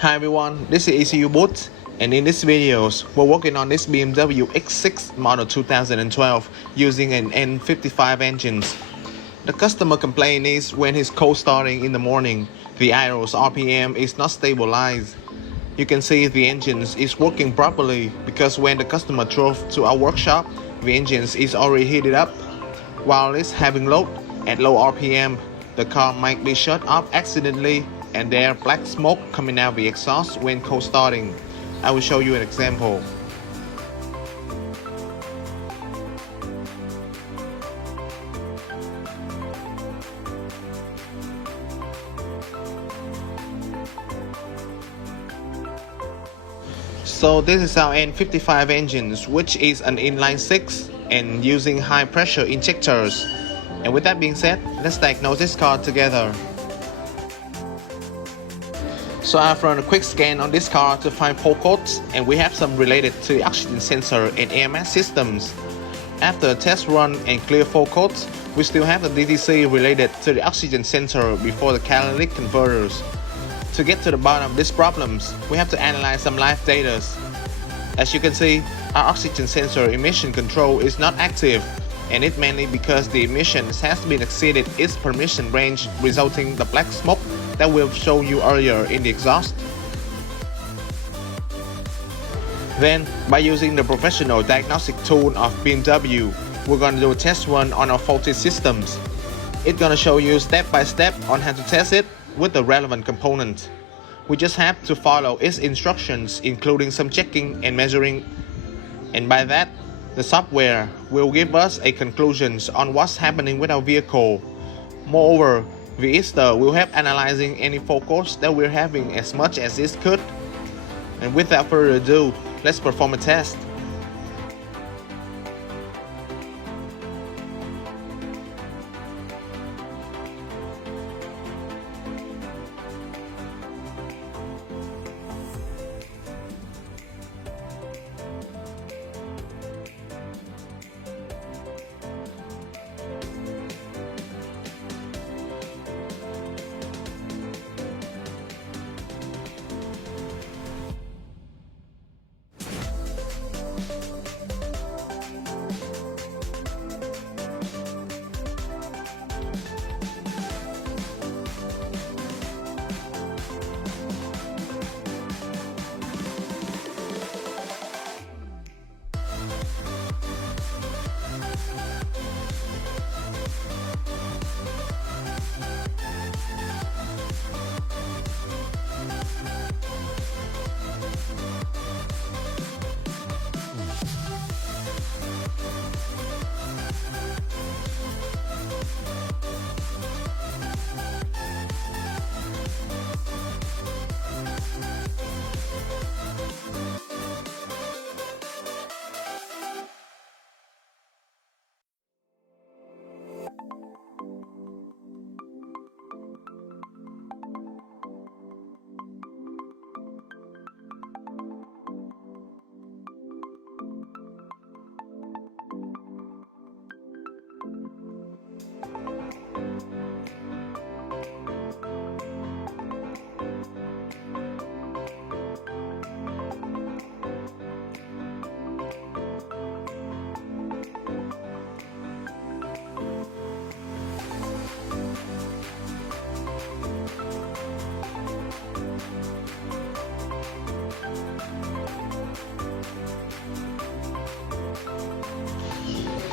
Hi everyone, this is Ecuboot, and in this video, we're working on this BMW X6 model 2012 using an N55 engine. The customer complaint is when he's cold starting in the morning, the idle's RPM is not stabilized. You can see the engine is working properly because when the customer drove to our workshop, the engine is already heated up. While it's having load at low RPM, the car might be shut off accidentally and there's black smoke coming out the exhaust when cold starting. I will show you an example. So this is our N55 engine, which is an inline 6 and using high pressure injectors. And with that being said, let's diagnose this car together. So I've run a quick scan on this car to find fault codes, and we have some related to the oxygen sensor and EMS systems. After a test run and clear fault codes, we still have the DTC related to the oxygen sensor before the catalytic converters. To get to the bottom of these problems, we have to analyze some live data. As you can see, our oxygen sensor emission control is not active, and it's mainly because the emissions has been exceeded its permission range, resulting in the black smoke that we've shown you earlier in the exhaust. Then, by using the professional diagnostic tool of BMW, we're gonna do a test run on our faulty systems. It's gonna show you step by step on how to test it with the relevant component. We just have to follow its instructions, including some checking and measuring, and by that, the software will give us a conclusion on what's happening with our vehicle. Moreover, the Easter will help analyzing any fault codes that we're having as much as it could. And without further ado, let's perform a test.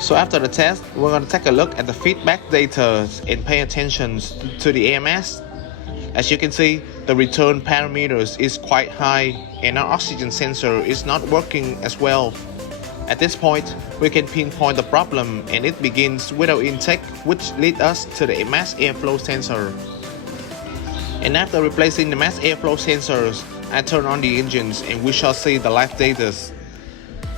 So after the test, we're going to take a look at the feedback data and pay attention to the EMS. As you can see, the return parameters is quite high and our oxygen sensor is not working as well. At this point, we can pinpoint the problem, and it begins with our intake, which leads us to the mass airflow sensor. And after replacing the mass airflow sensors, I turn on the engines and we shall see the live data.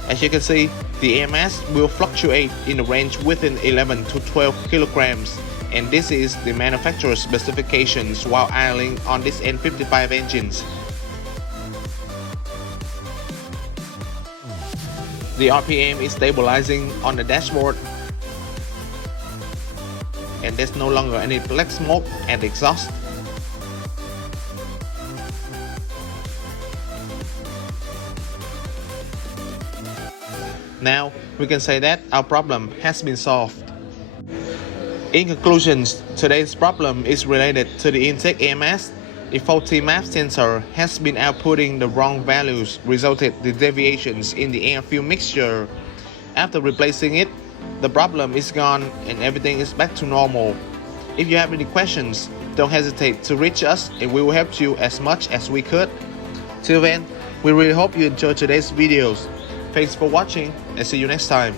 As you can see, the EMS will fluctuate in the range within 11 to 12 kilograms, and this is the manufacturer's specifications while idling on this N55 engines. The RPM is stabilizing on the dashboard, and there's no longer any black smoke at the exhaust. Now, we can say that our problem has been solved. In conclusion, today's problem is related to the intake EMS. The faulty map sensor has been outputting the wrong values, resulted in deviations in the air fuel mixture. After replacing it, the problem is gone and everything is back to normal. If you have any questions, don't hesitate to reach us and we will help you as much as we could. Till then, we really hope you enjoyed today's videos. Thanks for watching and see you next time.